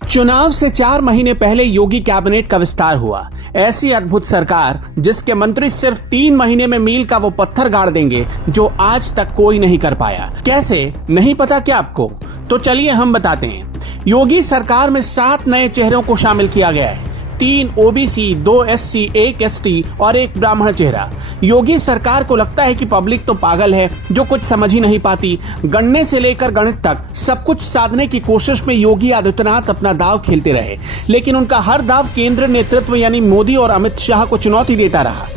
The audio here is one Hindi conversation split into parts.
चुनाव से 4 महीने पहले योगी कैबिनेट का विस्तार हुआ। ऐसी अद्भुत सरकार जिसके मंत्री सिर्फ 3 महीने में मील का वो पत्थर गाड़ देंगे जो आज तक कोई नहीं कर पाया। कैसे, नहीं पता क्या आपको? तो चलिए हम बताते हैं। योगी सरकार में 7 नए चेहरों को शामिल किया गया है। 3 ओबीसी, 2 एससी, 1 एसटी और 1 ब्राह्मण चेहरा। योगी सरकार को लगता है कि पब्लिक तो पागल है जो कुछ समझ ही नहीं पाती। गणने से लेकर गणित तक सब कुछ साधने की कोशिश में योगी आदित्यनाथ अपना दाव खेलते रहे, लेकिन उनका हर दाव केंद्र नेतृत्व यानी मोदी और अमित शाह को चुनौती देता रहा।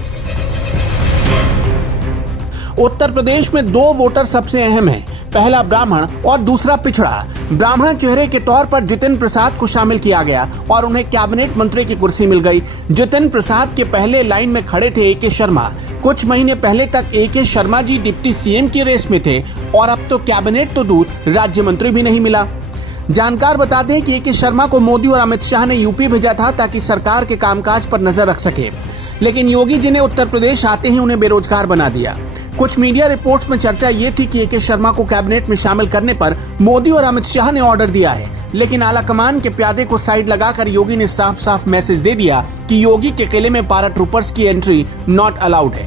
उत्तर प्रदेश में 2 वोटर सबसे अहम हैं, पहला ब्राह्मण और दूसरा पिछड़ा। ब्राह्मण चेहरे के तौर पर जितिन प्रसाद को शामिल किया गया और उन्हें कैबिनेट मंत्री की कुर्सी मिल गई। जितिन प्रसाद के पहले लाइन में खड़े थे ए.के. शर्मा। कुछ महीने पहले तक A K. Sharma ji deputy CM की रेस में थे और अब तो कैबिनेट तो दूर, राज्य मंत्री भी नहीं मिला। जानकार बताते हैं कि ए.के. शर्मा को मोदी और अमित शाह ने यूपी भेजा था ताकि सरकार के कामकाज पर नजर रख सके, लेकिन योगी जी ने उत्तर प्रदेश आते ही उन्हें बेरोजगार बना दिया। कुछ मीडिया रिपोर्ट्स में चर्चा ये थी कि ए.के. शर्मा को कैबिनेट में शामिल करने पर मोदी और अमित शाह ने ऑर्डर दिया है, लेकिन आलाकमान के प्यादे को साइड लगाकर योगी ने साफ साफ मैसेज दे दिया कि योगी के किले में पारा ट्रूपर्स की एंट्री नॉट अलाउड है।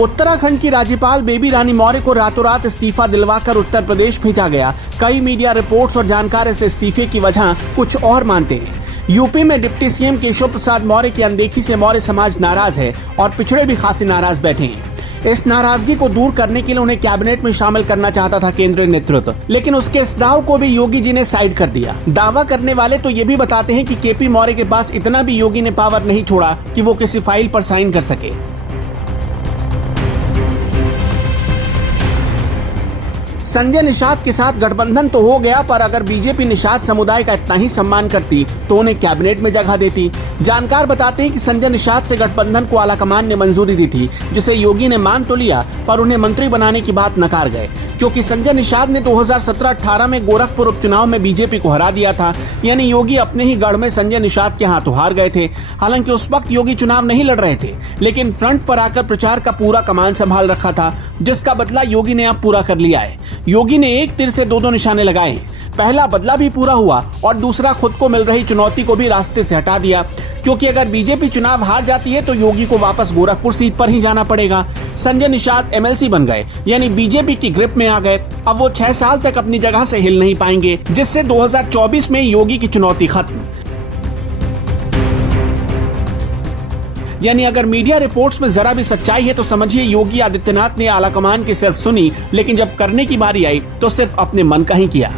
उत्तराखंड की राज्यपाल बेबी रानी मौर्य को रातों रात इस्तीफा दिलवाकर उत्तर प्रदेश भेजा गया। कई मीडिया रिपोर्ट्स और जानकार इस इस्तीफे की वजह कुछ और मानते हैं। यूपी में डिप्टी सीएम केशव प्रसाद मौर्य की अनदेखी से मौर्य समाज नाराज है और पिछड़े भी खासे नाराज बैठे हैं। इस नाराजगी को दूर करने के लिए उन्हें कैबिनेट में शामिल करना चाहता था केंद्रीय नेतृत्व, लेकिन उसके इस दाव को भी योगी जी ने साइड कर दिया। दावा करने वाले तो ये भी बताते हैं कि केपी मौर्य के पास इतना भी योगी ने पावर नहीं छोड़ा कि वो किसी फाइल पर साइन कर सके। संजय निषाद के साथ गठबंधन तो हो गया, पर अगर बीजेपी निषाद समुदाय का इतना ही सम्मान करती तो उन्हें कैबिनेट में जगह देती। जानकार बताते हैं कि संजय निषाद से गठबंधन को आलाकमान ने मंजूरी दी थी, जिसे योगी ने मान तो लिया, पर उन्हें मंत्री बनाने की बात नकार गए, क्योंकि संजय निषाद ने 2017-18 में गोरखपुर उपचुनाव में बीजेपी को हरा दिया था। यानी योगी अपने ही गढ़ में संजय निषाद के हाथों हार गए थे। हालांकि उस वक्त योगी चुनाव नहीं लड़ रहे थे, लेकिन फ्रंट पर आकर प्रचार का पूरा कमान संभाल रखा था, जिसका बदला योगी ने अब पूरा कर लिया है। योगी ने एक तीर से 2 निशाने लगाए। पहला बदला भी पूरा हुआ और दूसरा खुद को मिल रही चुनौती को भी रास्ते से हटा दिया, क्योंकि अगर बीजेपी चुनाव हार जाती है तो योगी को वापस गोरखपुर सीट पर ही जाना पड़ेगा। संजय निषाद एमएलसी बन गए, यानी बीजेपी की ग्रिप में आ गए। अब वो 6 साल तक अपनी जगह से हिल नहीं पाएंगे, जिससे 2024 में योगी की चुनौती खत्म। यानी अगर मीडिया रिपोर्ट्स में जरा भी सच्चाई है तो समझिए योगी आदित्यनाथ ने आलाकमान की सिर्फ सुनी, लेकिन जब करने की बारी आई तो सिर्फ अपने मन का ही किया।